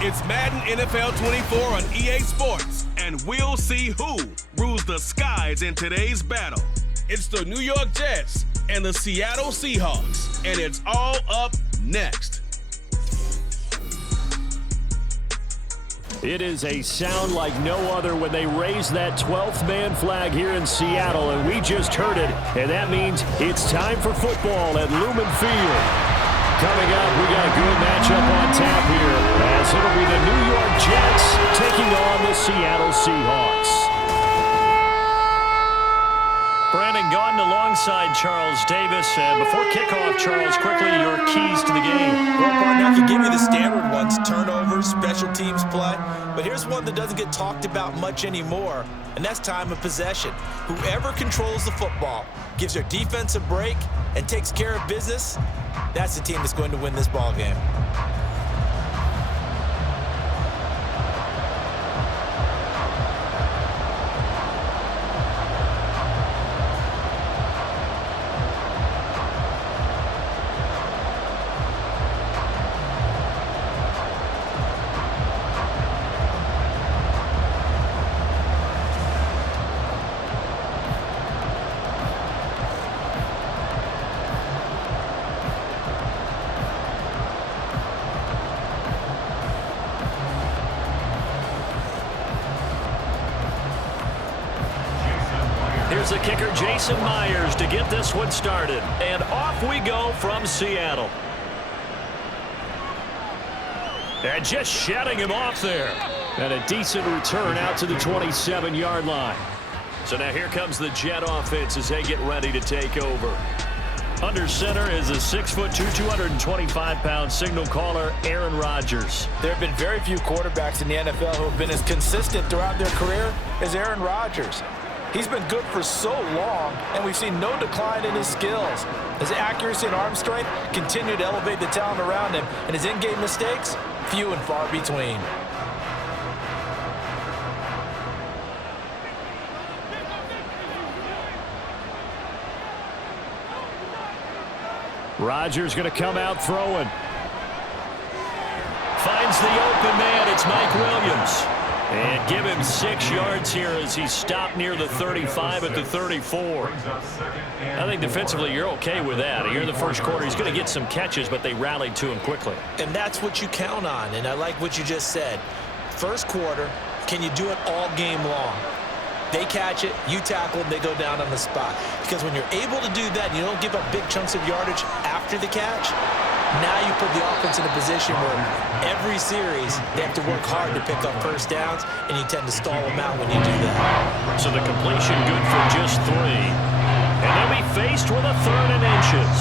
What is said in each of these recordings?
It's Madden NFL 24 on EA Sports, and we'll see who rules the skies in today's battle. It's the New York Jets and the Seattle Seahawks, and it's all up next. It is a sound like no other when they raise that 12th man flag here in Seattle, and we just heard it, and that means it's time for football at Lumen Field. Coming up, we got a good matchup on tap here, as it'll be the New York Jets taking on the Seattle Seahawks. Brandon Gaudin alongside Charles Davis. And before kickoff, Charles, quickly your keys to the game. Well, partner, I can give you the standard ones, turnovers, special teams play. But here's one that doesn't get talked about much anymore, and that's time of possession. Whoever controls the football, gives their defense a break, and takes care of business, that's the team that's going to win this ball game. Here's the kicker, Jason Myers, to get this one started. And off we go from Seattle. And just shutting him off there. And a decent return out to the 27-yard line. So now here comes the Jet offense as they get ready to take over. Under center is a 6'2", 225-pound signal caller, Aaron Rodgers. There have been very few quarterbacks in the NFL who have been as consistent throughout their career as Aaron Rodgers. He's been good for so long, and we've seen no decline in his skills. His accuracy and arm strength continue to elevate the talent around him, and his in-game mistakes, few and far between. Rodgers going to come out throwing. Finds the open man. It's Mike Williams. And give him 6 yards here as he stopped near the 35 at the 34. I think defensively you're okay with that. Here in the first quarter, he's going to get some catches, but they rallied to him quickly. And that's what you count on, and I like what you just said. First quarter, can you do it all game long? They catch it, you tackle them, they go down on the spot. Because when you're able to do that and you don't give up big chunks of yardage after the catch, now you put the offense in a position where every series they have to work hard to pick up first downs, and you tend to stall them out when you do that. So the completion good for just 3. And they'll be faced with a 3rd and inches.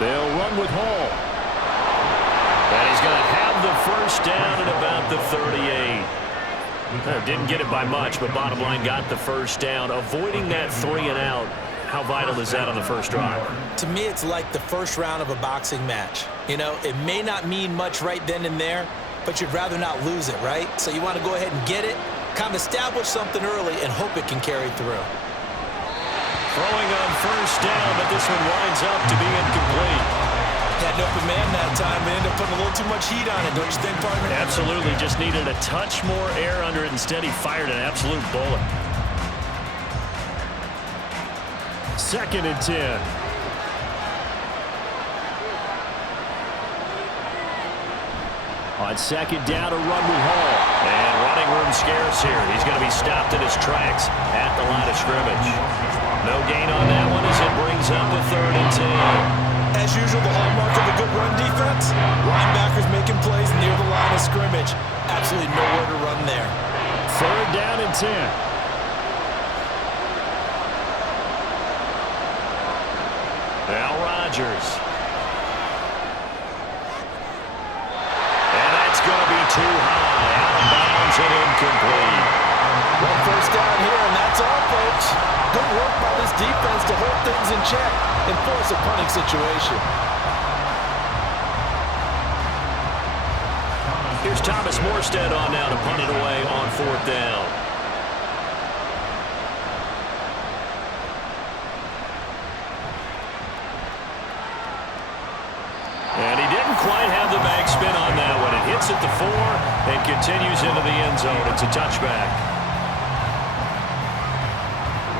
They'll run with Hall. And he's going to have the first down at about the 38. Didn't get it by much, but bottom line got the first down. Avoiding that 3 and out, how vital is that on the first drive? To me, it's like the first round of a boxing match. You know, it may not mean much right then and there, but you'd rather not lose it, right? So you want to go ahead and get it, kind of establish something early, and hope it can carry through. Throwing on first down, but this one winds up to be incomplete. Had an open man that time. They ended up putting a little too much heat on it, don't you think, partner? Absolutely. Just needed a touch more air under it. Instead, he fired an absolute bullet. 2nd and 10. On 2nd down, a run with Hall. And running room scarce here. He's going to be stopped in his tracks at the line of scrimmage. No gain on that one as it brings up a 3rd and 10. As usual, the hallmark of a good run defense, linebackers making plays near the line of scrimmage. Absolutely nowhere to run there. 3rd down and 10. Now Rodgers. And that's going to be too high. Out of bounds and incomplete. One first down here, and that's all, folks. Good work by this defense to hold things in check and force a punting situation. Here's Thomas Morstead on now to punt it away on 4th down. quite have the backspin on that one. It hits at the 4 and continues into the end zone. It's a touchback.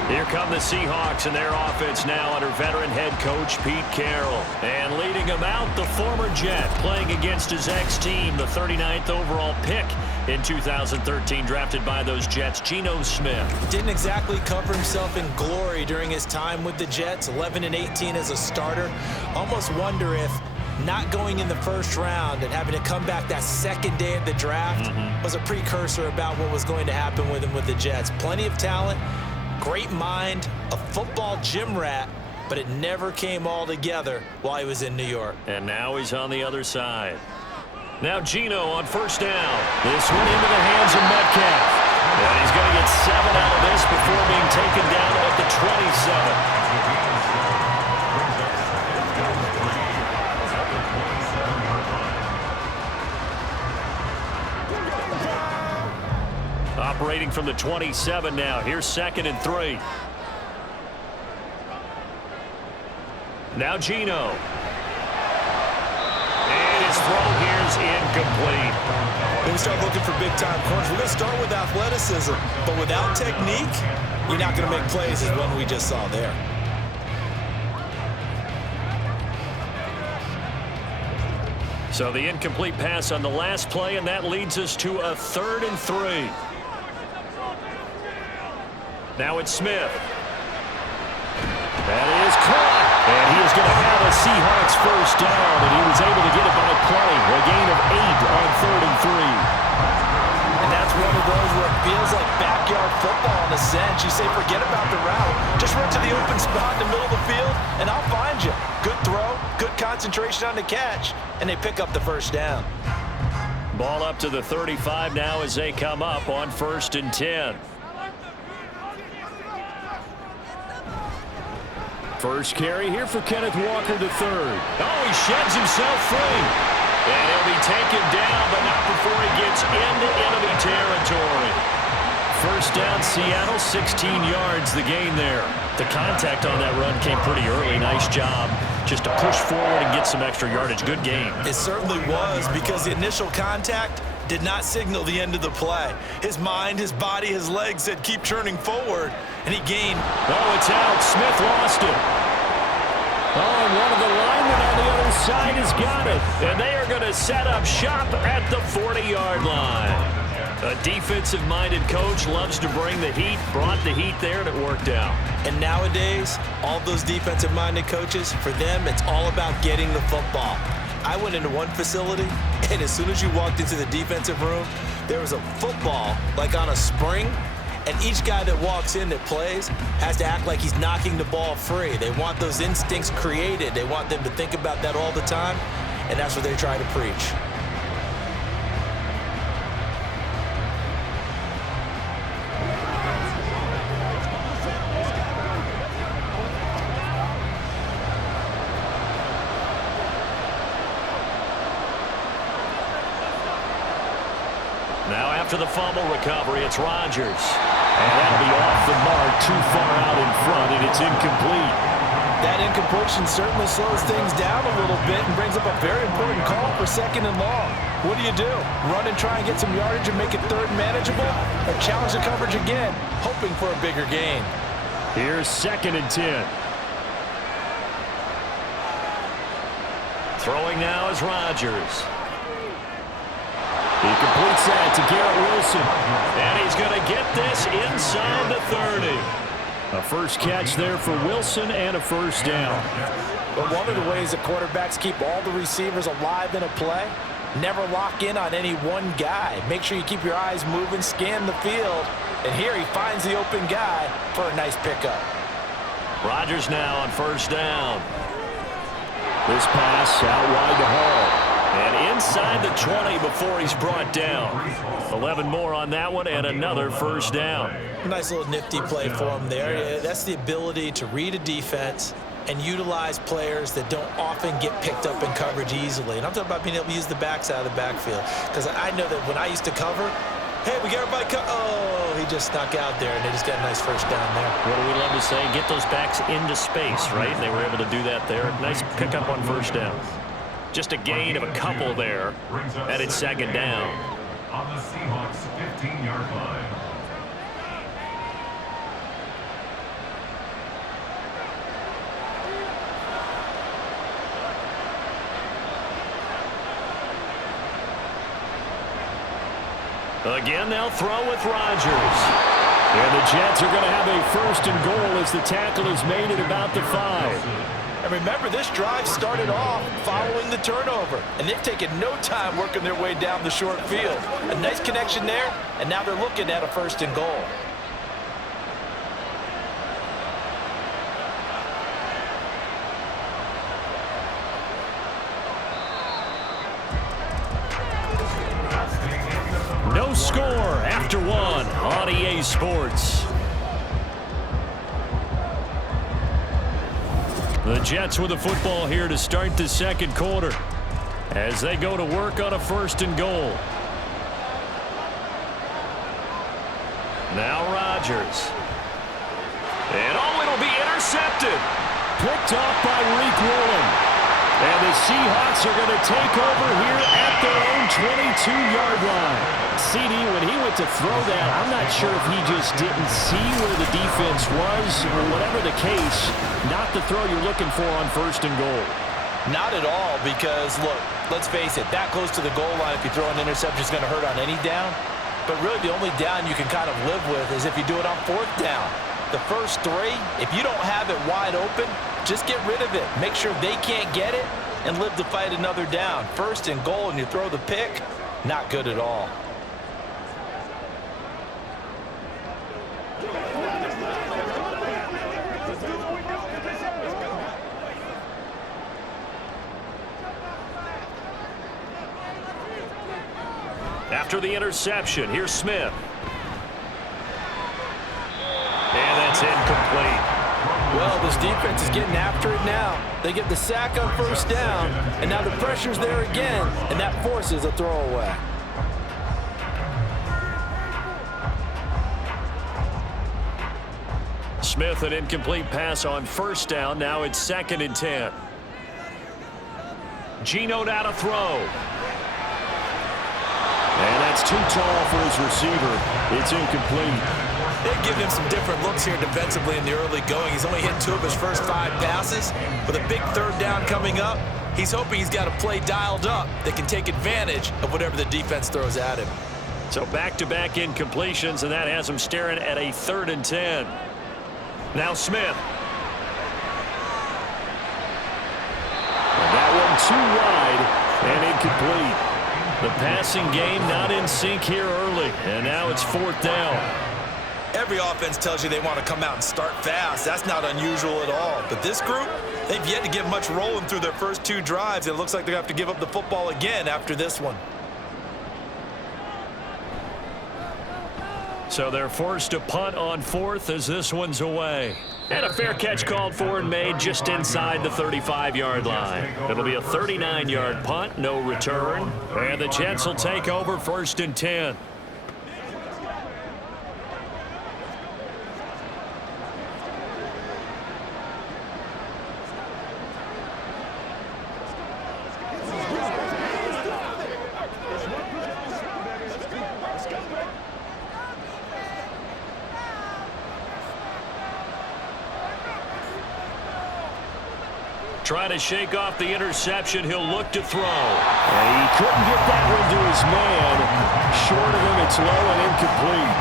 Here come the Seahawks and their offense now under veteran head coach Pete Carroll. And leading him out, the former Jet, playing against his ex-team, the 39th overall pick in 2013, drafted by those Jets, Geno Smith. Didn't exactly cover himself in glory during his time with the Jets, 11-18 as a starter. Almost wonder if not going in the first round and having to come back that second day of the draft was a precursor about what was going to happen with him with the Jets. Plenty of talent. Great mind, a football gym rat, but it never came all together while he was in New York. And now he's on the other side. Now Geno on first down. This one into the hands of Metcalf. And he's going to get 7 out of this before being taken down at the 27. Operating from the 27 now. Here's 2nd and 3. Now Geno. And his throw here is incomplete. When we start looking for big-time corners, we're going to start with athleticism. But without technique, you're not going to make plays as one we just saw there. So the incomplete pass on the last play, and that leads us to a 3rd and 3. Now it's Smith. That is caught. And he is going to have a Seahawks first down, and he was able to get it by play. A gain of 8 on 3rd and 3. And that's one of those where it feels like backyard football in a sense. You say, forget about the route. Just run to the open spot in the middle of the field, and I'll find you. Good throw, good concentration on the catch, and they pick up the first down. Ball up to the 35 now as they come up on 1st and 10. First carry here for Kenneth Walker III. Oh, he sheds himself free. And he'll be taken down, but not before he gets into enemy territory. First down, Seattle, 16 yards, the gain there. The contact on that run came pretty early. Nice job just to push forward and get some extra yardage. Good game. It certainly was, because the initial contact did not signal the end of the play. His mind, his body, his legs said keep churning forward, and he gained. Oh, it's out. Smith lost it. Oh, and one of the linemen on the other side has got it. And they are going to set up shop at the 40-yard line. A defensive-minded coach loves to bring the heat, brought the heat there, and it worked out. And nowadays, all those defensive-minded coaches, for them, it's all about getting the football. I went into one facility, and as soon as you walked into the defensive room, there was a football, like on a spring, and each guy that walks in that plays has to act like he's knocking the ball free. They want those instincts created. They want them to think about that all the time, and that's what they try to preach. Now after the fumble recovery, it's Rodgers. And that'll be off the mark, too far out in front, and it's incomplete. That incompletion certainly slows things down a little bit and brings up a very important call for 2nd and long. What do? Run and try and get some yardage and make it 3rd manageable? Or challenge the coverage again, hoping for a bigger gain? Here's 2nd and 10. Throwing now is Rodgers. He completes that to Garrett Wilson. And he's going to get this inside the 30. A first catch there for Wilson and a first down. But one of the ways that quarterbacks keep all the receivers alive in a play, never lock in on any one guy. Make sure you keep your eyes moving, scan the field. And here he finds the open guy for a nice pickup. Rodgers now on first down. This pass out wide to Hall. And inside the 20 before he's brought down. 11 more on that one and another first down. Nice little nifty play for him there. That's the ability to read a defense and utilize players that don't often get picked up in coverage easily. And I'm talking about being able to use the backside of the backfield. Because I know that when I used to cover, hey, we got everybody oh, he just snuck out there, and they just got a nice first down there. What do we love to say? Get those backs into space, right? And they were able to do that there. Nice pickup on first down. Just a gain of a couple there, and it's second down. On the Seahawks 15-yard line. Again, they'll throw with Rodgers. And the Jets are going to have a first and goal as the tackle is made at about the 5. And remember, this drive started off following the turnover, and they've taken no time working their way down the short field. A nice connection there, and now they're looking at a first and goal. No score after one on EA Sports. The Jets with the football here to start the second quarter as they go to work on a first and goal. Now Rodgers. And it'll be intercepted. Picked off by Reek Woolen. And the Seahawks are going to take over here at their own 22-yard line. CD, when he went to throw that, I'm not sure if he just didn't see where the defense was, or whatever the case, not the throw you're looking for on first and goal. Not at all, because, look, let's face it, that close to the goal line, if you throw an interception, is going to hurt on any down. But really, the only down you can kind of live with is if you do it on fourth down. The first three, if you don't have it wide open, just get rid of it. Make sure they can't get it and live to fight another down. First and goal, and you throw the pick, not good at all. After the interception, here's Smith. And that's incomplete. Well, this defense is getting after it now. They get the sack on first down, and now the pressure's there again, and that forces a throwaway. Smith, an incomplete pass on first down. Now it's 2nd and 10. Geno now to throw. And that's too tall for his receiver. It's incomplete. They've given him some different looks here defensively in the early going. He's only hit 2 of his first 5 passes. With a big third down coming up, he's hoping he's got a play dialed up that can take advantage of whatever the defense throws at him. So back-to-back incompletions, and that has him staring at a 3rd and 10. Now Smith. And that one too wide and incomplete. The passing game not in sync here early, and now it's 4th down. Every offense tells you they want to come out and start fast. That's not unusual at all. But this group, they've yet to get much rolling through their first 2 drives. It looks like they're going to have to give up the football again after this one. So they're forced to punt on 4th as this one's away. And a fair catch called for and made just inside the 35-yard line. It'll be a 39-yard punt, no return. And the Jets will take over 1st and 10. Trying to shake off the interception. He'll look to throw. And he couldn't get that one to his man. Short of him, it's low and incomplete.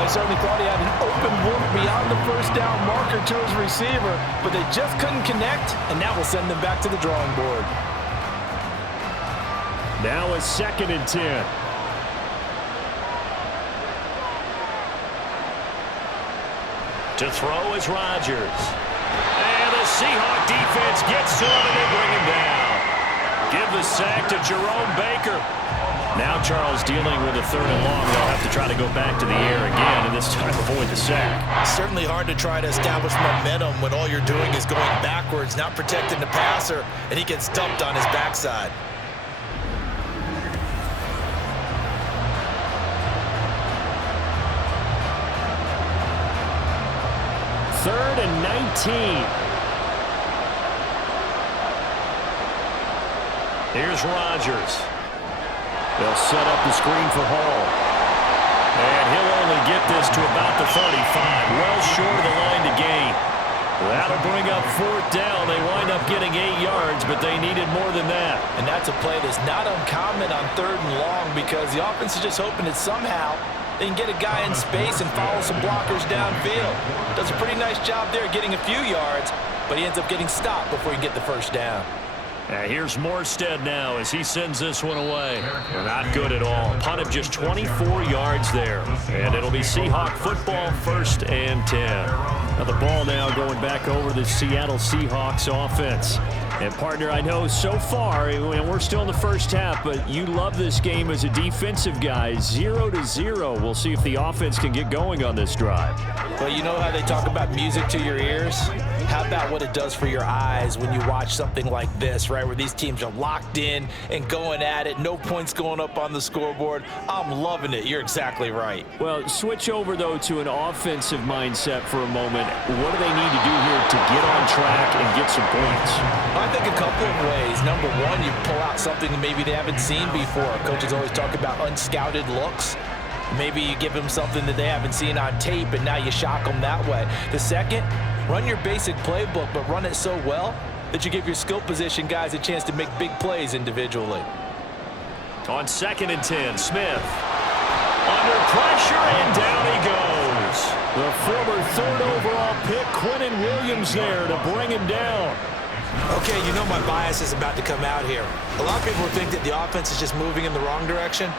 I certainly thought he had an open look beyond the first down marker to his receiver, but they just couldn't connect, and that will send them back to the drawing board. Now a 2nd and 10. To throw is Rodgers. And the Seahawk defense gets to him, and they bring him down. Give the sack to Jerome Baker. Now Charles dealing with a 3rd and long. They'll have to try to go back to the air again, and this time avoid the sack. Certainly hard to try to establish momentum when all you're doing is going backwards, not protecting the passer, and he gets dumped on his backside. Third and 19. Here's Rodgers. They'll set up the screen for Hall. And he'll only get this to about the 35. Well short of the line to gain. That'll bring up 4th down. They wind up getting 8 yards, but they needed more than that. And that's a play that's not uncommon on 3rd and long because the offense is just hoping that somehow they can get a guy in space and follow some blockers downfield. Does a pretty nice job there getting a few yards, but he ends up getting stopped before he can get the 1st down. Here's Morstead now as he sends this one away. Not good at all. Punt of just 24 yards there. And it'll be Seahawk football, 1st and 10. Now the ball now going back over the Seattle Seahawks offense. And, partner, I know so far, and we're still in the first half, but you love this game as a defensive guy. 0-0. We'll see if the offense can get going on this drive. Well, you know how they talk about music to your ears? How about what it does for your eyes when you watch something like this, right, where these teams are locked in and going at it, no points going up on the scoreboard? I'm loving it. You're exactly right. Well, switch over, though, to an offensive mindset for a moment. What do they need to do here to get on track and get some points? I think a couple of ways. Number one, you pull out something that maybe they haven't seen before. Coaches always talk about unscouted looks. Maybe you give them something that they haven't seen on tape, and now you shock them that way. The second, run your basic playbook, but run it so well that you give your skill position guys a chance to make big plays individually. On 2nd and 10, Smith. Under pressure, and down he goes. The former 3rd overall pick, Quinnen Williams, there to bring him down. Okay, you know my bias is about to come out here. A lot of people think that the offense is just moving in the wrong direction.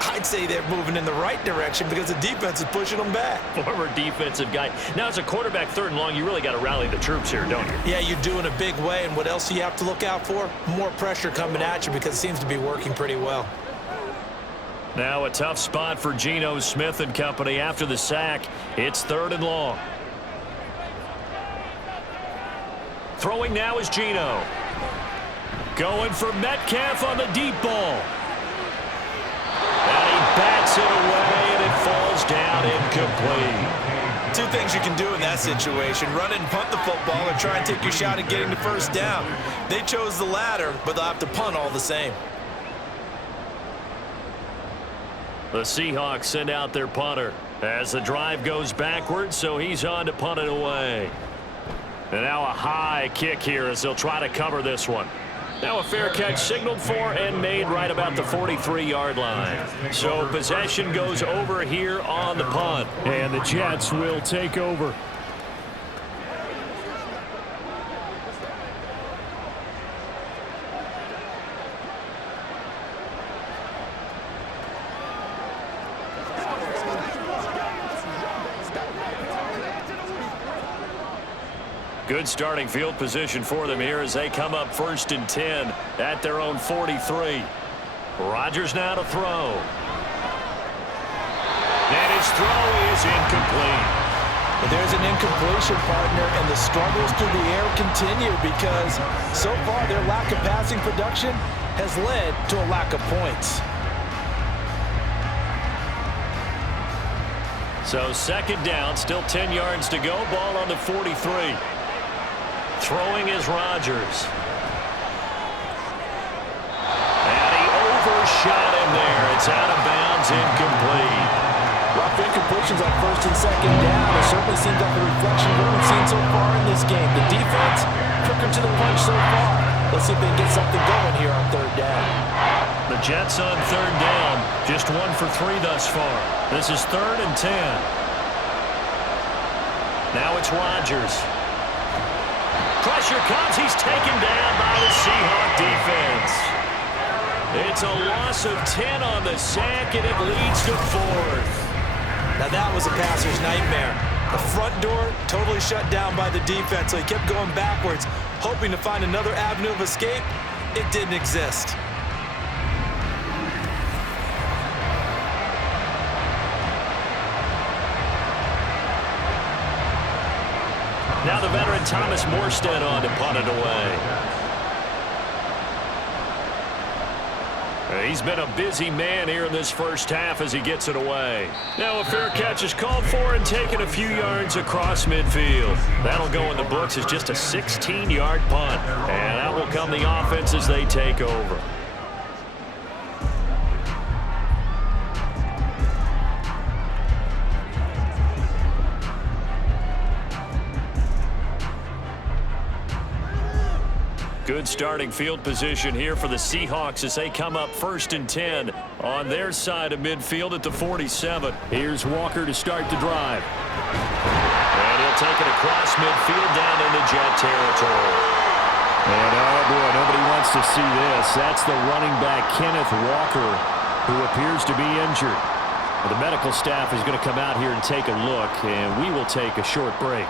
I'd say they're moving in the right direction because the defense is pushing them back. Former defensive guy. Now, as a quarterback 3rd and long, you really got to rally the troops here, don't you? Yeah, you do in a big way. And what else do you have to look out for? More pressure coming at you because it seems to be working pretty well. Now a tough spot for Geno Smith and company after the sack. It's 3rd and long. Throwing now is Geno. Going for Metcalf on the deep ball. And he bats it away, and it falls down incomplete. Two things you can do in that situation: run and punt the football, or try and take your shot at getting the 1st down. They chose the latter, but they'll have to punt all the same. The Seahawks send out their punter as the drive goes backwards, so he's on to punt it away. And now a high kick here as they'll try to cover this one. Now a fair catch signaled for and made right about the 43-yard line. So possession goes over here on the punt. And the Jets will take over. Good starting field position for them here as they come up 1st and 10 at their own 43. Rodgers now to throw. And his throw is incomplete. But there's an incompletion, partner, and the struggles through the air continue because so far their lack of passing production has led to a lack of points. So 2nd down, still 10 yards to go. Ball on the 43. Throwing is Rodgers. And he overshot him there. It's out of bounds, incomplete. Rough incompletions on 1st and 2nd down. It certainly seems like a reflection of what we've seen so far in this game. The defense, quicker to the punch so far. Let's see if they can get something going here on 3rd down. The Jets on 3rd down. Just 1 for 3 thus far. This is 3rd and 10. Now it's Rodgers. Pressure comes. He's taken down by the Seahawk defense. It's a loss of 10 on the sack, and it leads to 4th. Now that was a passer's nightmare. The front door totally shut down by the defense, so he kept going backwards, hoping to find another avenue of escape. It didn't exist. Now the veteran Thomas Morstead on to punt it away. He's been a busy man here in this first half as he gets it away. Now a fair catch is called for and taken a few yards across midfield. That'll go in the books as just a 16-yard punt. And out will come the offense as they take over. Good starting field position here for the Seahawks as they come up 1st and 10 on their side of midfield at the 47. Here's Walker to start the drive. And he'll take it across midfield down into Jet territory. And oh boy, nobody wants to see this. That's the running back, Kenneth Walker, who appears to be injured. Well, the medical staff is going to come out here and take a look, and we will take a short break.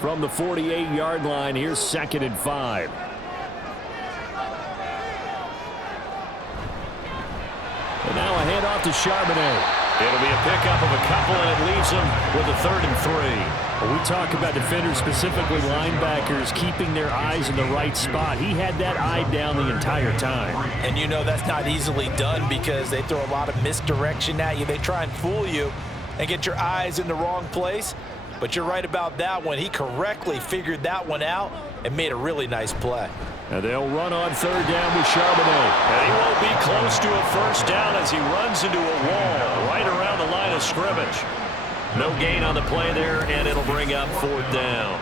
From the 48-yard line, here's 2nd and 5. And now a handoff to Charbonnet. It'll be a pickup of a couple, and it leaves them with a 3rd and 3. When we talk about defenders, specifically linebackers, keeping their eyes in the right spot. He had that eye down the entire time. And you know that's not easily done because they throw a lot of misdirection at you. They try and fool you and get your eyes in the wrong place. But you're right about that one. He correctly figured that one out and made a really nice play. And they'll run on 3rd down with Charbonnet. And he won't be close to a 1st down as he runs into a wall right around the line of scrimmage. No gain on the play there, and it'll bring up 4th down.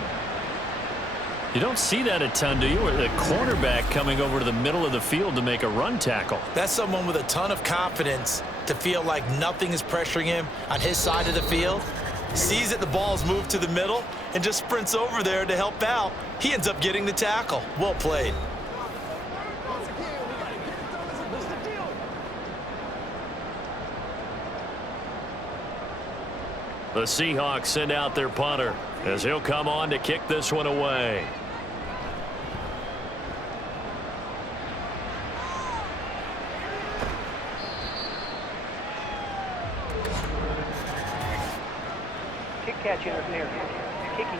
You don't see that a ton, do you? The cornerback coming over to the middle of the field to make a run tackle. That's someone with a ton of confidence to feel like nothing is pressuring him on his side of the field. Sees that the ball's moved to the middle and just sprints over there to help out. He ends up getting the tackle. Well played. The Seahawks send out their punter as he'll come on to kick this one away. Catch interference. Kicking.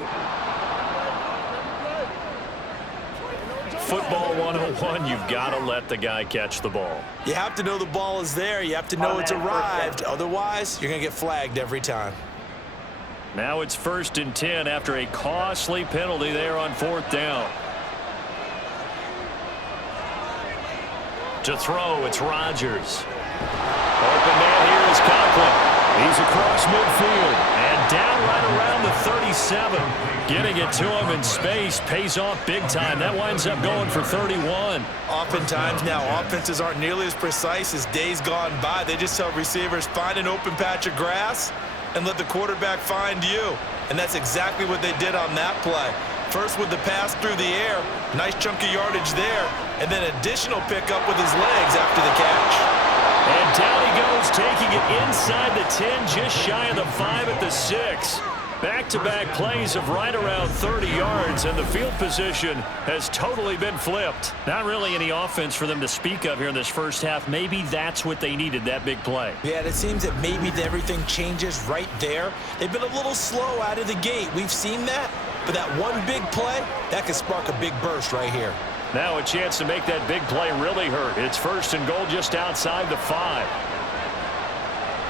Football 101, you've got to let the guy catch the ball. You have to know the ball is there. You have to know it's arrived. Otherwise, you're going to get flagged every time. Now it's 1st and 10 after a costly penalty there on 4th down. To throw, it's Rodgers. Open man here is Conklin. He's across midfield. And down right around the 37. Getting it to him in space pays off big time. That winds up going for 31. Oftentimes now, offenses aren't nearly as precise as days gone by. They just tell receivers, find an open patch of grass and let the quarterback find you. And that's exactly what they did on that play. First with the pass through the air, nice chunk of yardage there, and then additional pickup with his legs after the catch. And down he goes, taking it inside the 10, just shy of the 5 at the 6. Back-to-back plays of right around 30 yards, and the field position has totally been flipped. Not really any offense for them to speak of here in this first half. Maybe that's what they needed, that big play. Yeah, it seems that maybe everything changes right there. They've been a little slow out of the gate. We've seen that, but that one big play, that could spark a big burst right here. Now a chance to make that big play really hurt. It's 1st and goal just outside the 5.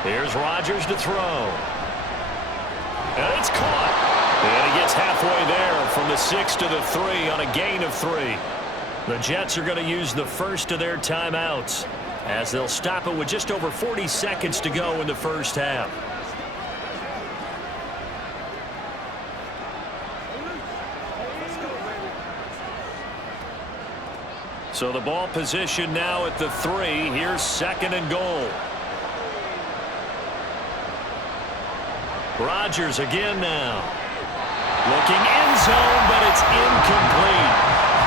Here's Rodgers to throw. And it's caught. And he gets halfway there from the 6 to the 3 on a gain of 3. The Jets are going to use the first of their timeouts as they'll stop it with just over 40 seconds to go in the first half. So the ball position now at the 3. Here's 2nd and goal. Rodgers again now. Looking end zone, but it's incomplete.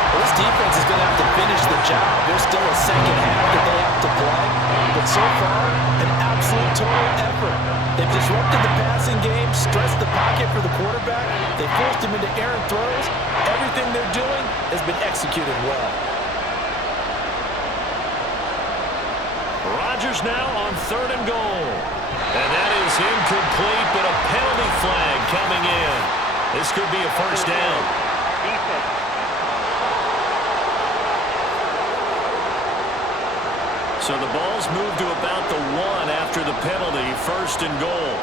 Well, this defense is going to have to finish the job. There's still a second half that they have to play. But so far, an absolute total effort. They've disrupted the passing game, stressed the pocket for the quarterback. They forced him into errant throws. Everything they're doing has been executed well. Rodgers now on 3rd and goal. And that is incomplete, but a penalty flag coming in. This could be a 1st down. Defense. So the ball's moved to about the 1 after the penalty, 1st and goal.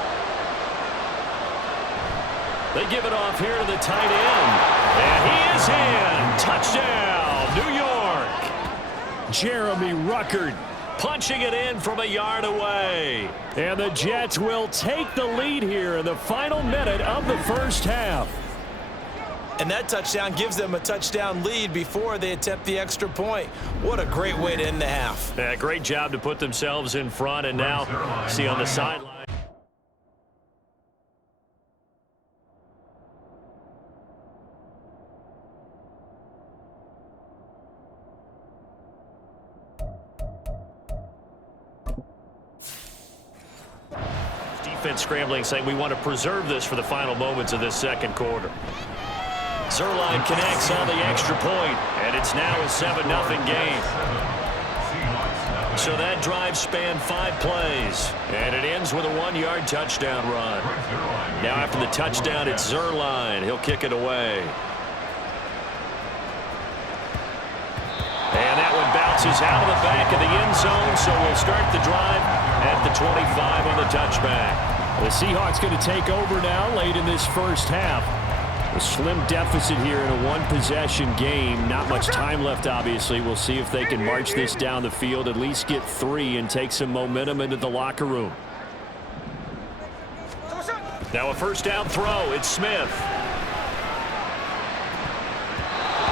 They give it off here to the tight end. And he is in. Touchdown, New York. Jeremy Ruckert Punching it in from a yard away. And the Jets will take the lead here in the final minute of the first half. And that touchdown gives them a touchdown lead before they attempt the extra point. What a great way to end the half. Yeah, great job to put themselves in front, and now see on the sideline. Defense scrambling, saying we want to preserve this for the final moments of this second quarter. Zuerlein connects on the extra point, and it's now a 7-0 game. So that drive spanned 5 plays, and it ends with a 1-yard touchdown run. Now after the touchdown, it's Zuerlein. He'll kick it away. And that one bounces out of the back of the end zone, so we'll start the drive at the 25 on the touchback. The Seahawks going to take over now late in this first half. A slim deficit here in a one-possession game. Not much time left, obviously. We'll see if they can march this down the field, at least get 3, and take some momentum into the locker room. Now a first down throw. It's Smith.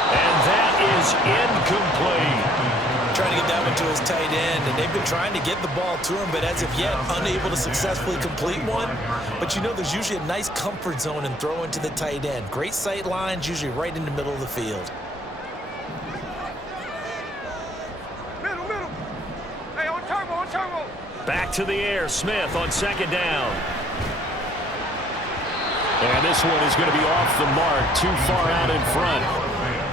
And that is incomplete. Trying to get that one to his tight end, and they've been trying to get the ball to him, but as of yet, unable to successfully complete one. But you know, there's usually a nice comfort zone in throwing to the tight end. Great sight lines, usually right in the middle of the field. Middle. Hey, on turbo. Back to the air. Smith on second down. And this one is going to be off the mark, too far out in front.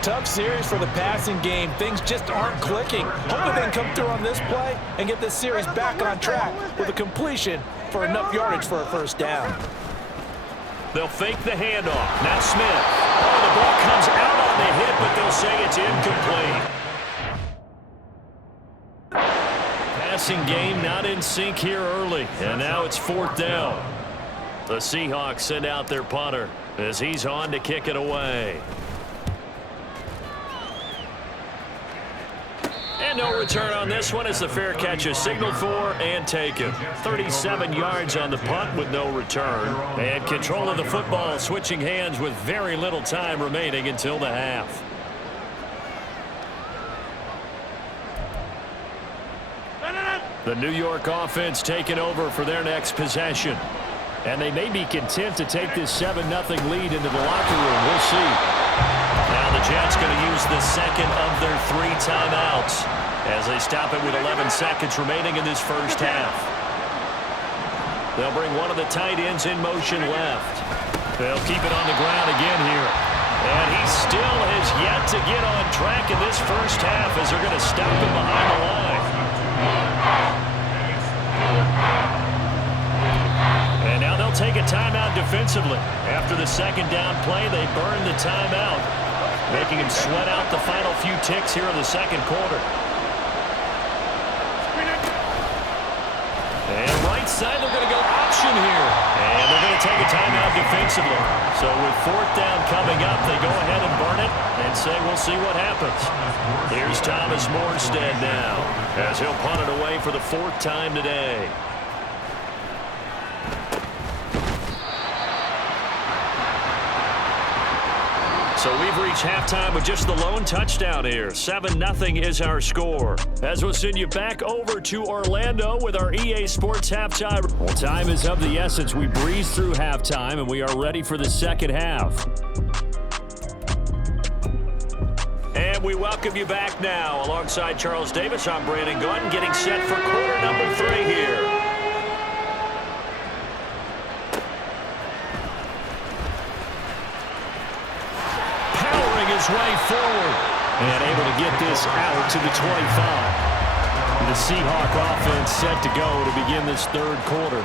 Tough series for the passing game. Things just aren't clicking. Hopefully they can come through on this play and get this series back on track with a completion for enough yardage for a first down. They'll fake the handoff. Now Smith. Oh, the ball comes out on the hit, but they'll say it's incomplete. Passing game not in sync here early, and now it's 4th down. The Seahawks send out their punter as he's on to kick it away. And no return on this one as the fair catch is signaled for and taken. 37 yards on the punt with no return. And control of the football switching hands with very little time remaining until the half. The New York offense taking over for their next possession. And they may be content to take this 7-0 lead into the locker room. We'll see. Now the Jets going to use the second of their 3 timeouts as they stop it with 11 seconds remaining in this first half. They'll bring one of the tight ends in motion left. They'll keep it on the ground again here. And he still has yet to get on track in this first half as they're going to stop him behind the line. And now they'll take a timeout defensively. After the second down play, they burn the timeout, making him sweat out the final few ticks here in the second quarter. And right side, they're going to go option here. And they're going to take a timeout defensively. So with 4th down coming up, they go ahead and burn it and say we'll see what happens. Here's Thomas Morstead now as he'll punt it away for the 4th time today. So we've reached halftime with just the lone touchdown here. 7-0 is our score. As we'll send you back over to Orlando with our EA Sports halftime. Well, time is of the essence. We breeze through halftime, and we are ready for the second half. And we welcome you back now. Alongside Charles Davis, I'm Brandon Gordon, getting set for quarter number 3 here. Way forward and able to get this out to the 25. The Seahawk offense set to go to begin this third quarter.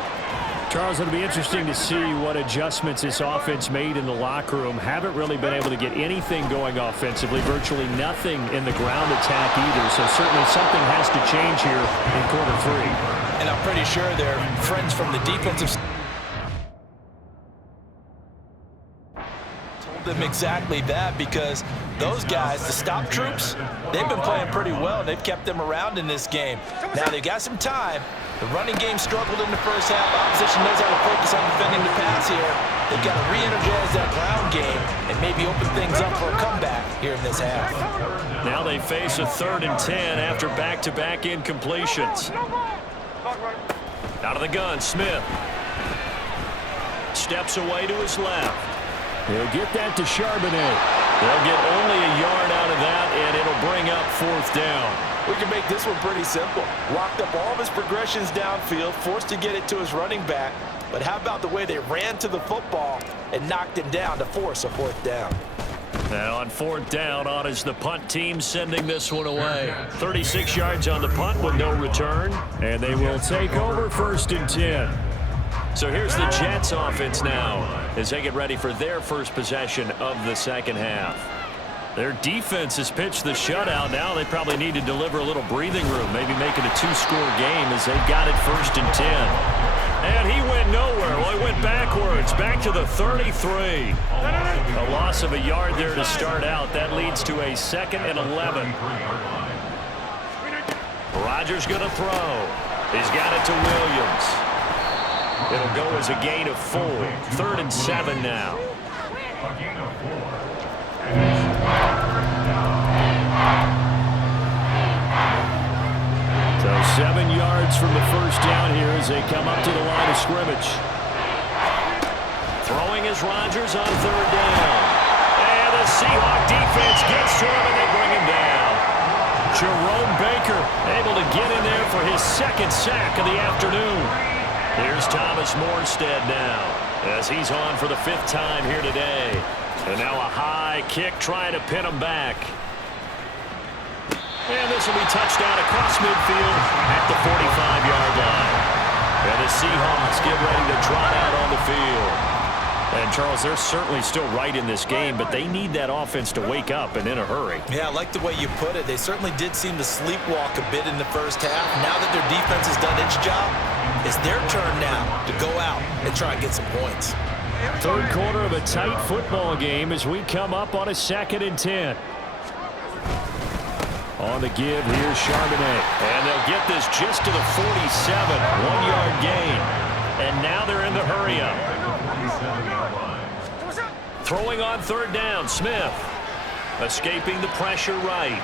Charles, it'll be interesting to see what adjustments this offense made in the locker room. Haven't really been able to get anything going offensively, virtually nothing in the ground attack either. So certainly something has to change here in quarter 3. And I'm pretty sure they're friends from the defensive side. Told them exactly that, because those guys, the stop troops, they've been playing pretty well. They've kept them around in this game. Now they've got some time. The running game struggled in the first half. Opposition knows how to focus on defending the pass here. They've got to re-energize that ground game and maybe open things up for a comeback here in this half. Now they face a 3rd and 10 after back-to-back incompletions. Out of the gun, Smith. Steps away to his left. He'll get that to Charbonnet. They'll get only a yard out of that, and it'll bring up 4th down. We can make this one pretty simple. Locked up all of his progressions downfield, forced to get it to his running back. But how about the way they ran to the football and knocked him down to force a 4th down? Now on 4th down, on is the punt team sending this one away. 36 yards on the punt with no return. And they will take over 1st and 10. So here's the Jets offense now as they get ready for their first possession of the second half. Their defense has pitched the shutout. Now they probably need to deliver a little breathing room, maybe make it a 2-score game as they've got it 1st and 10. And he went nowhere. Well, he went backwards, back to the 33. A loss of a yard there to start out. That leads to a 2nd and 11. Rodgers going to throw. He's got it to Williams. It'll go as a gain of 4. 3rd and 7 now. So 7 yards from the first down here as they come up to the line of scrimmage. Throwing is Rodgers on 3rd down. And the Seahawk defense gets to him and they bring him down. Jerome Baker able to get in there for his 2nd sack of the afternoon. Here's Thomas Morstead now as he's on for the 5th time here today. And now a high kick trying to pin him back. And this will be touchdown across midfield at the 45-yard line. And the Seahawks get ready to trot out on the field. And, Charles, they're certainly still right in this game, but they need that offense to wake up and in a hurry. Yeah, I like the way you put it. They certainly did seem to sleepwalk a bit in the first half. Now that their defense has done its job, it's their turn now to go out and try and get some points. 3rd quarter of a tight football game as we come up on a 2nd and 10. On the give, here's Charbonnet. And they'll get this just to the 47. 1-yard gain. And now they're in the hurry-up. Throwing on 3rd down, Smith. Escaping the pressure right.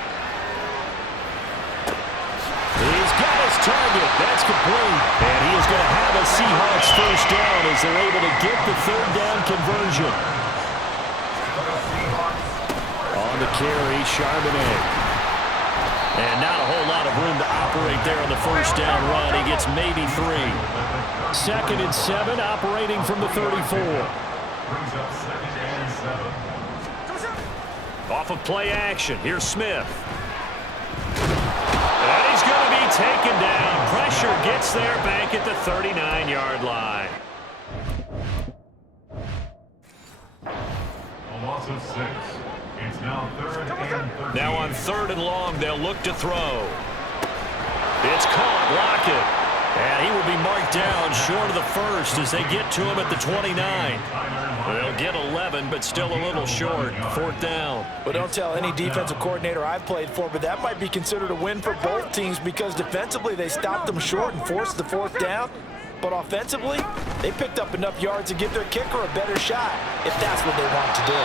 He's got his target. That's complete. And he is going to have a Seahawks 1st down as they're able to get the 3rd down conversion. On the carry, Charbonnet. And not a whole lot of room to operate there on the 1st down run. He gets maybe 3. 2nd and 7, operating from the 34. Off of play action. Here's Smith. And he's going to be taken down. Pressure gets there back at the 39-yard line. A loss of 6. It's now 3rd and 13. Now on 3rd and long, they'll look to throw. It's caught. Lockett. And he will be marked down short of the 1st as they get to him at the 29. They'll get 11, but still a little short. 4th down. Well, don't tell any defensive coordinator I've played for, but that might be considered a win for both teams because defensively they stopped them short and forced the 4th down. But offensively, they picked up enough yards to give their kicker a better shot if that's what they want to do.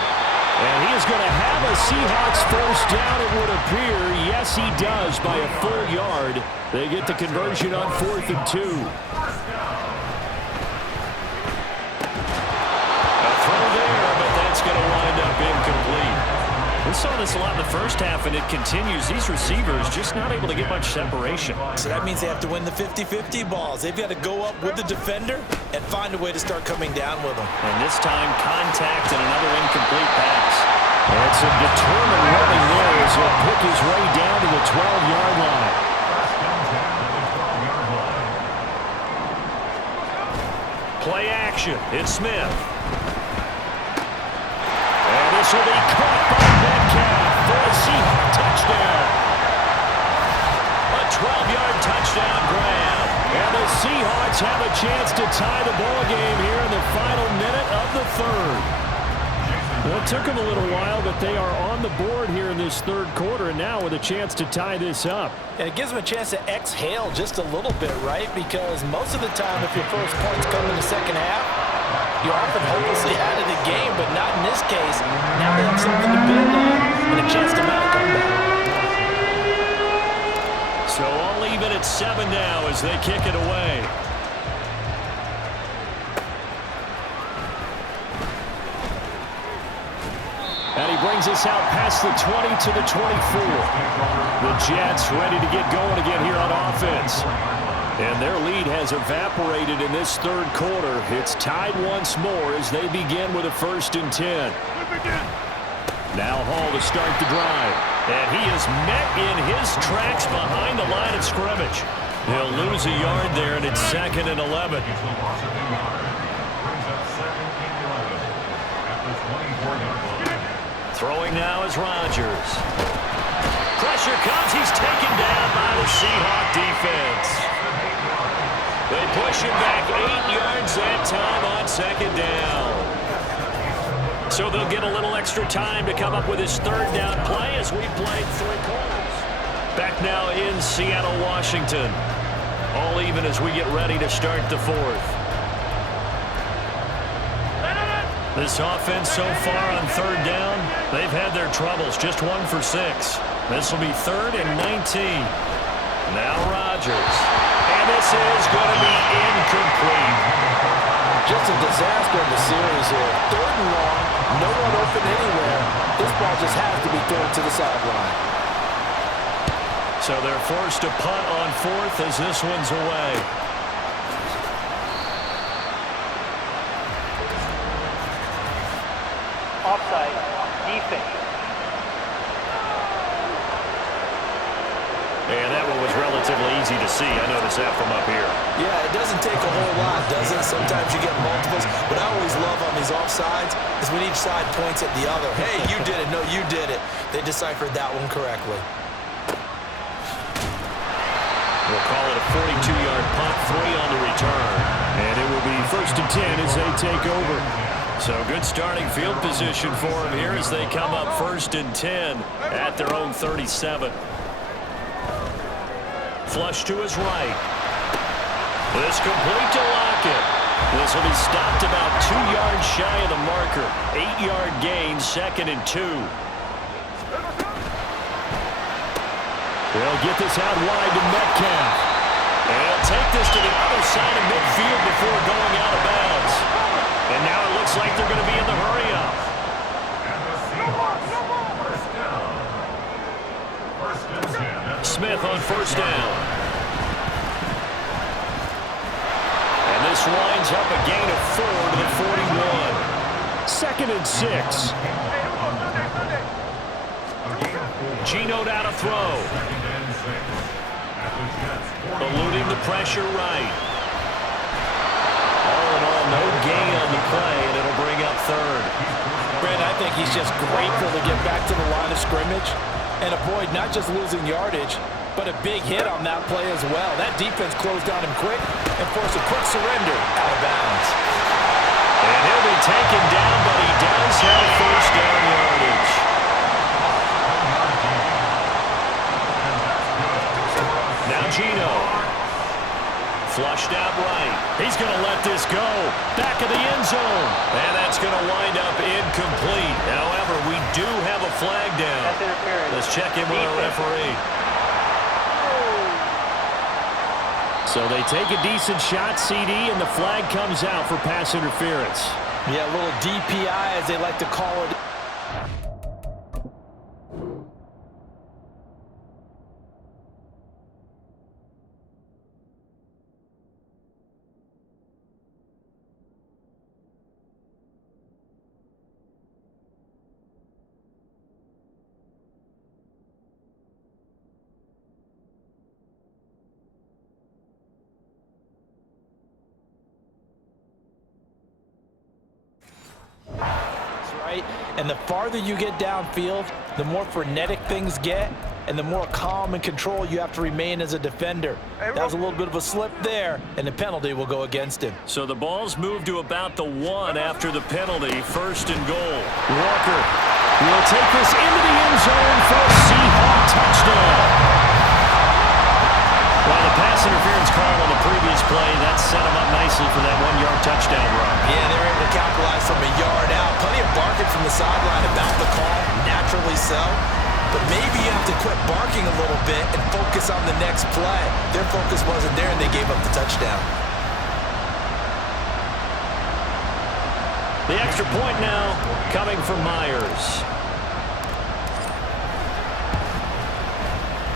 And he is going to have a Seahawks 1st down, it would appear. Yes, he does by a full yard. They get the conversion on 4th and 2. A throw there, but that's going to wind up incomplete. We saw this a lot in the first half, and it continues. These receivers just not able to get much separation. So that means they have to win the 50-50 balls. They've got to go up with the defender and find a way to start coming down with them. And this time, contact and another incomplete pass. And some determined running there as he'll pick his way down to the 12-yard line. action. It's Smith. And this will be caught by Metcalf for a Seahawk touchdown. A 12-yard touchdown grab. And the Seahawks have a chance to tie the ball game here in the final minute of the third. Well, it took them a little while, but they are on the board here in this third quarter, and now with a chance to tie this up. And it gives them a chance to exhale just a little bit, right? Because most of the time, if your first points come in the second half, you're often hopelessly out of the game, but not in this case. Now they have something to build on and a chance to mount a comeback. So all even at 7 now as they kick it away. And he brings us out past the 20 to the 24. The Jets ready to get going again here on offense. And their lead has evaporated in this third quarter. It's tied once more as they begin with a 1st and 10. Now Hall to start the drive. And he is met in his tracks behind the line of scrimmage. He'll lose a yard there, and it's 2nd and 11. Throwing now is Rodgers. Pressure comes. He's taken down by the Seahawk defense. They push him back 8 yards that time on 2nd down. So they'll get a little extra time to come up with his 3rd down play as we played 3 quarters. Back now in Seattle, Washington. All even as we get ready to start the 4th. This offense so far on 3rd down, they've had their troubles. Just 1 for 6. This will be 3rd and 19. Now Rodgers. And this is going to be incomplete. Just a disaster in the series here. 3rd and long, no one open anywhere. This ball just has to be thrown to the sideline. So they're forced to punt on 4th as this one's away. Offside, defense. And that one was relatively easy to see. I noticed that from up here. Yeah, it doesn't take a whole lot, does it? Sometimes you get multiples. What I always love on these offsides is when each side points at the other. Hey, you did it. No, you did it. They deciphered that one correctly. We'll call it a 42-yard punt, 3 on the return. And it will be 1st and 10 as they take over. So good starting field position for them here as they come up 1st and 10 at their own 37. Flush to his right. This complete to Lockett. This will be stopped about 2 yards shy of the marker. 8-yard gain, 2nd and 2. They'll get this out wide to Metcalf. And he'll take this to the other side of midfield before going out of bounds. And now it looks like they're going to be in the hurry-up. Smith on 1st down. And this winds up a gain of 4 to the 41. 2nd and 6. Geno down to throw. Eluding the pressure right. All in all, no gain on the play, and it'll bring up 3rd. Brent, I think he's just grateful to get back to the line of scrimmage and avoid not just losing yardage, but a big hit on that play as well. That defense closed on him quick and forced a quick surrender out of bounds. And he'll be taken down, but he does have 1st down yardage. Now Geno. Flushed out right. He's going to let this go. Back of the end zone. And that's going to wind up incomplete. However, we do have a flag down. Let's check in with our referee. So they take a decent shot, CD, and the flag comes out for pass interference. Yeah, a little DPI, as they like to call it. right? And the farther you get downfield, the more frenetic things get, and the more calm and control you have to remain as a defender. That was a little bit of a slip there, and the penalty will go against him. So the ball's moved to about the 1 after the penalty. 1st and goal. Walker will take this into the end zone for a Seahawk touchdown. Well, the pass interference call on the previous play, that set him up nicely for that 1-yard touchdown run. Yeah, they were able to capitalize from a yard out. Plenty of barking from the sideline about the call, naturally so. But maybe you have to quit barking a little bit and focus on the next play. Their focus wasn't there, and they gave up the touchdown. The extra point now coming from Myers.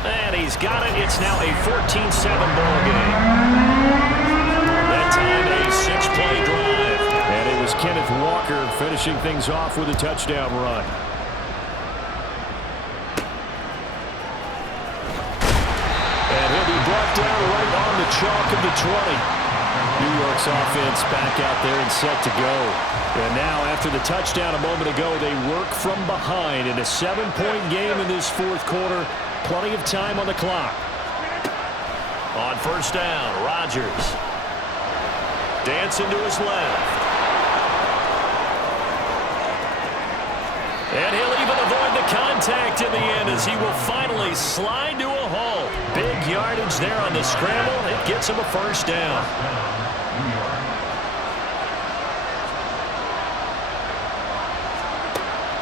And he's got it. It's now a 14-7 ball game. That time a 6-play drive. And it was Kenneth Walker finishing things off with a touchdown run. And he'll be brought down right on the chalk of the 20. New York's offense back out there and set to go. And now, after the touchdown a moment ago, they work from behind in a 7-point game in this 4th quarter. Plenty of time on the clock. On 1st down, Rodgers. Dancing to his left. And he'll even avoid the contact in the end as he will finally slide to a halt. Big yardage there on the scramble. It gets him a 1st down.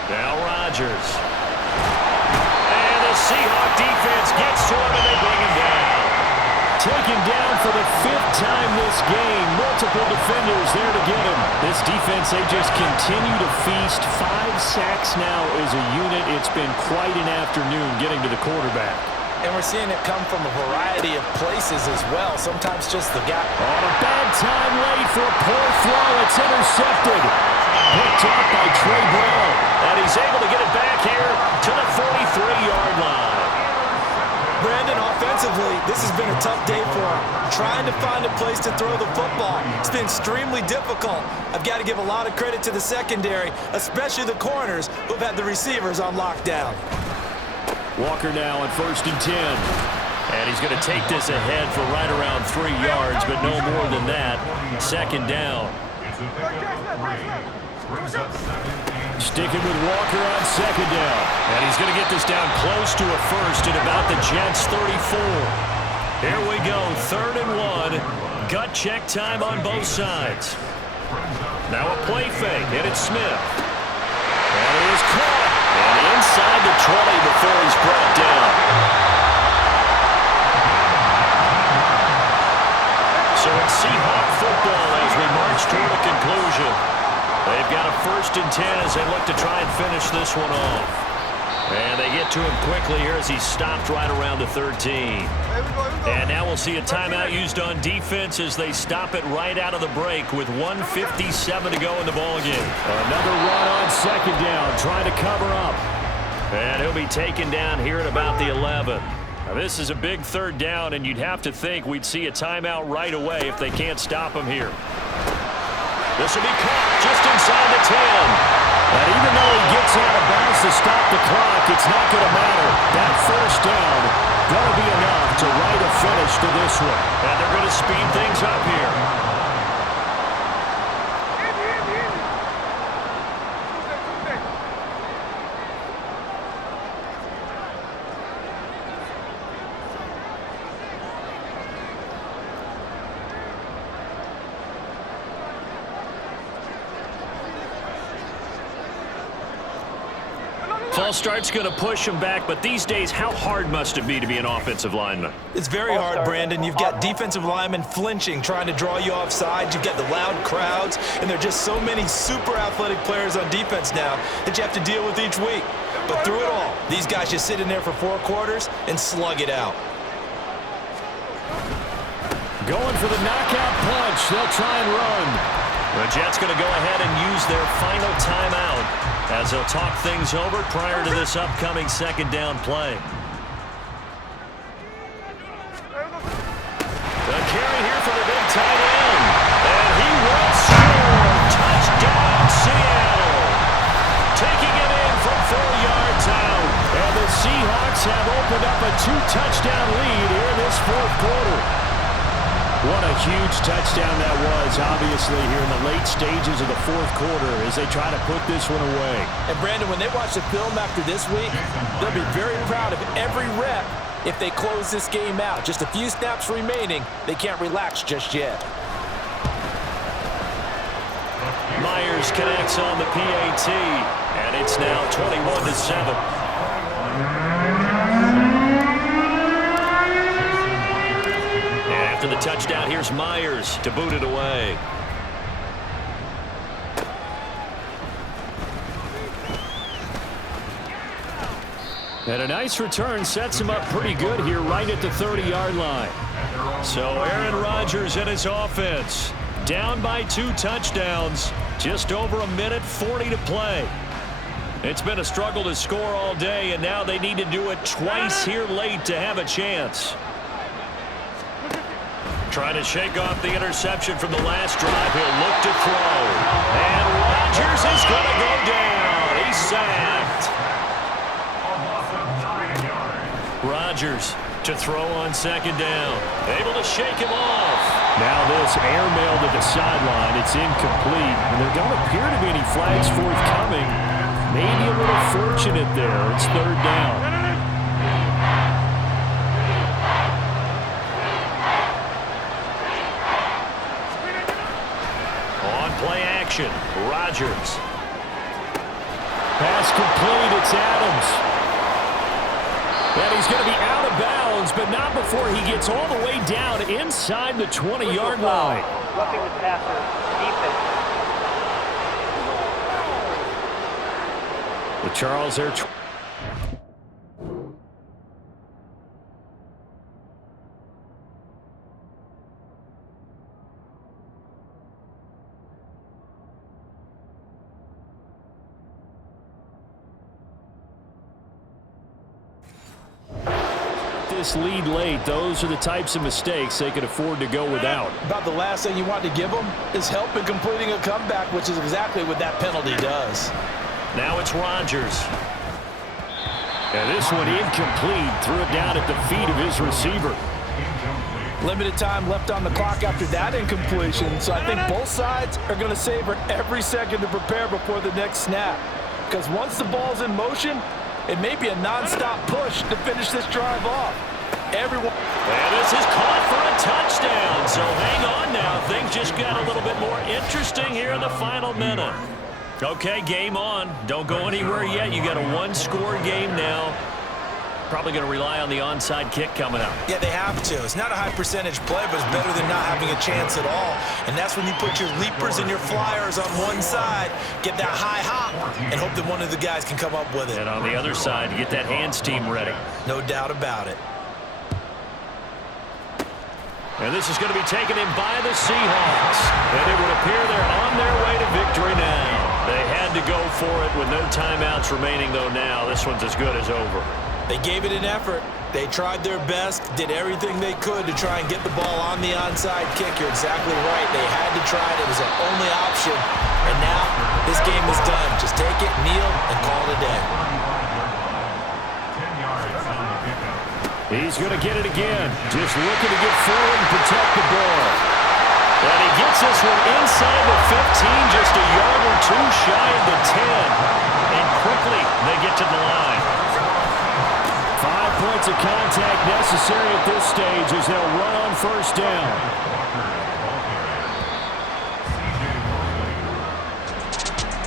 Now Rodgers. Seahawk defense gets to him and they bring him down. Taken down for the 5th time this game. Multiple defenders there to get him. This defense, they just continue to feast. 5 sacks now as a unit. It's been quite an afternoon getting to the quarterback. And we're seeing it come from a variety of places as well. Sometimes just the gap. On a bad time late for a poor throw. It's intercepted. Picked off by Trey Brown. And he's able to get it back here to the 43-yard line. Brandon, offensively, this has been a tough day for him. Trying to find a place to throw the football. It's been extremely difficult. I've got to give a lot of credit to the secondary, especially the corners who've had the receivers on lockdown. Walker now on 1st and 10. And he's going to take this ahead for right around 3 yards, but no more than that. 2nd down. Sticking with Walker on 2nd down. And he's going to get this down close to a 1st at about the Jets' 34. Here we go, 3rd and 1. Gut check time on both sides. Now a play fake, and it's Smith. And it is caught. And inside the 20 before he's brought down. So it's Seahawk football as we march toward a conclusion. They've got a 1st and 10 as they look to try and finish this one off. And they get to him quickly here as he's stopped right around the 13. And now we'll see a timeout used on defense as they stop it right out of the break with 1:57 to go in the ballgame. Another run on 2nd down, trying to cover up. And he'll be taken down here at about the 11. Now this is a big 3rd down, and you'd have to think we'd see a timeout right away if they can't stop him here. This will be caught just inside the 10. And even though he gets out of bounds to stop the clock, it's not going to matter. That 1st down going to be enough to write a finish to this one. And they're going to speed things up here. False start's going to push him back, but these days, how hard must it be to be an offensive lineman? It's very hard, Brandon. You've got defensive linemen flinching, trying to draw you offside. You've got the loud crowds, and there are just so many super athletic players on defense now that you have to deal with each week. But through it all, these guys just sit in there for 4 quarters and slug it out. Going for the knockout punch. They'll try and run. The Jets going to go ahead and use their final timeout as they'll talk things over prior to this upcoming 2nd down play. The carry here for the big tight end. And he will score. Touchdown, Seattle. a 2-touchdown lead here in this fourth quarter. What a huge touchdown that was, obviously, here in the late stages of the fourth quarter as they try to put this one away. And, Brandon, when they watch the film after this week, they'll be very proud of every rep if they close this game out. Just a few snaps remaining. They can't relax just yet. Myers connects on the PAT, and it's now 21-7. After the touchdown, here's Myers to boot it away. And a nice return sets him up pretty good here right at the 30-yard line. So Aaron Rodgers and his offense down by 2 touchdowns. Just over a minute 40 to play. It's been a struggle to score all day, and now they need to do it twice here late to have a chance. Trying to shake off the interception from the last drive. He'll look to throw. And Rodgers is going to go down. He's sacked. Rodgers to throw on second down. Able to shake him off. Now this airmail to the sideline. It's incomplete. And there don't appear to be any flags forthcoming. Maybe a little fortunate there. It's third down. Play action. Rodgers. Pass complete. It's Adams. And he's going to be out of bounds, but not before he gets all the way down inside the 20-yard line. Roughing the passer, defense. The Charles there. This lead late, those are the types of mistakes they could afford to go without. About the last thing you want to give them is help in completing a comeback, which is exactly what that penalty does. Now it's Rodgers. And this one incomplete. Threw it down at the feet of his receiver. Limited time left on the clock after that incompletion, so I think both sides are going to savor every second to prepare before the next snap. Because once the ball's in motion, it may be a non-stop push to finish this drive off. Everyone. And this is caught for a touchdown. So hang on now. Things just got a little bit more interesting here in the final minute. Okay, game on. Don't go anywhere yet. You got a one-score game now. Probably going to rely on the onside kick coming up. Yeah, they have to. It's not a high percentage play, but it's better than not having a chance at all. And that's when you put your leapers and your flyers on one side, get that high hop, and hope that one of the guys can come up with it. And on the other side, get that hands team ready. No doubt about it. And this is going to be taken in by the Seahawks. And it would appear they're on their way to victory now. They had to go for it with no timeouts remaining, though now. This one's as good as over. They gave it an effort. They tried their best, did everything they could to try and get the ball on the onside kick. You're exactly right. They had to try it. It was their only option. And now this game is done. Just take it, kneel, and call it a day. He's going to get it again. Just looking to get forward and protect the ball. And he gets this one inside the 15, just a yard or two shy of the 10. And quickly they get to the line. 5 points of contact necessary at this stage as they'll run on first down.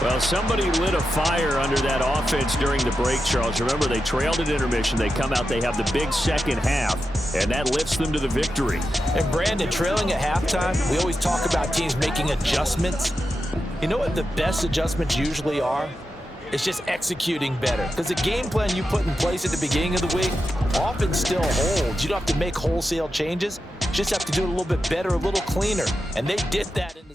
Well, somebody lit a fire under that offense during the break, Charles. Remember, they trailed at intermission. They come out, they have the big second half, and that lifts them to the victory. And, Brandon, trailing at halftime, we always talk about teams making adjustments. You know what the best adjustments usually are? It's just executing better. Because the game plan you put in place at the beginning of the week often still holds. You don't have to make wholesale changes. You just have to do it a little bit better, a little cleaner. And they did that in the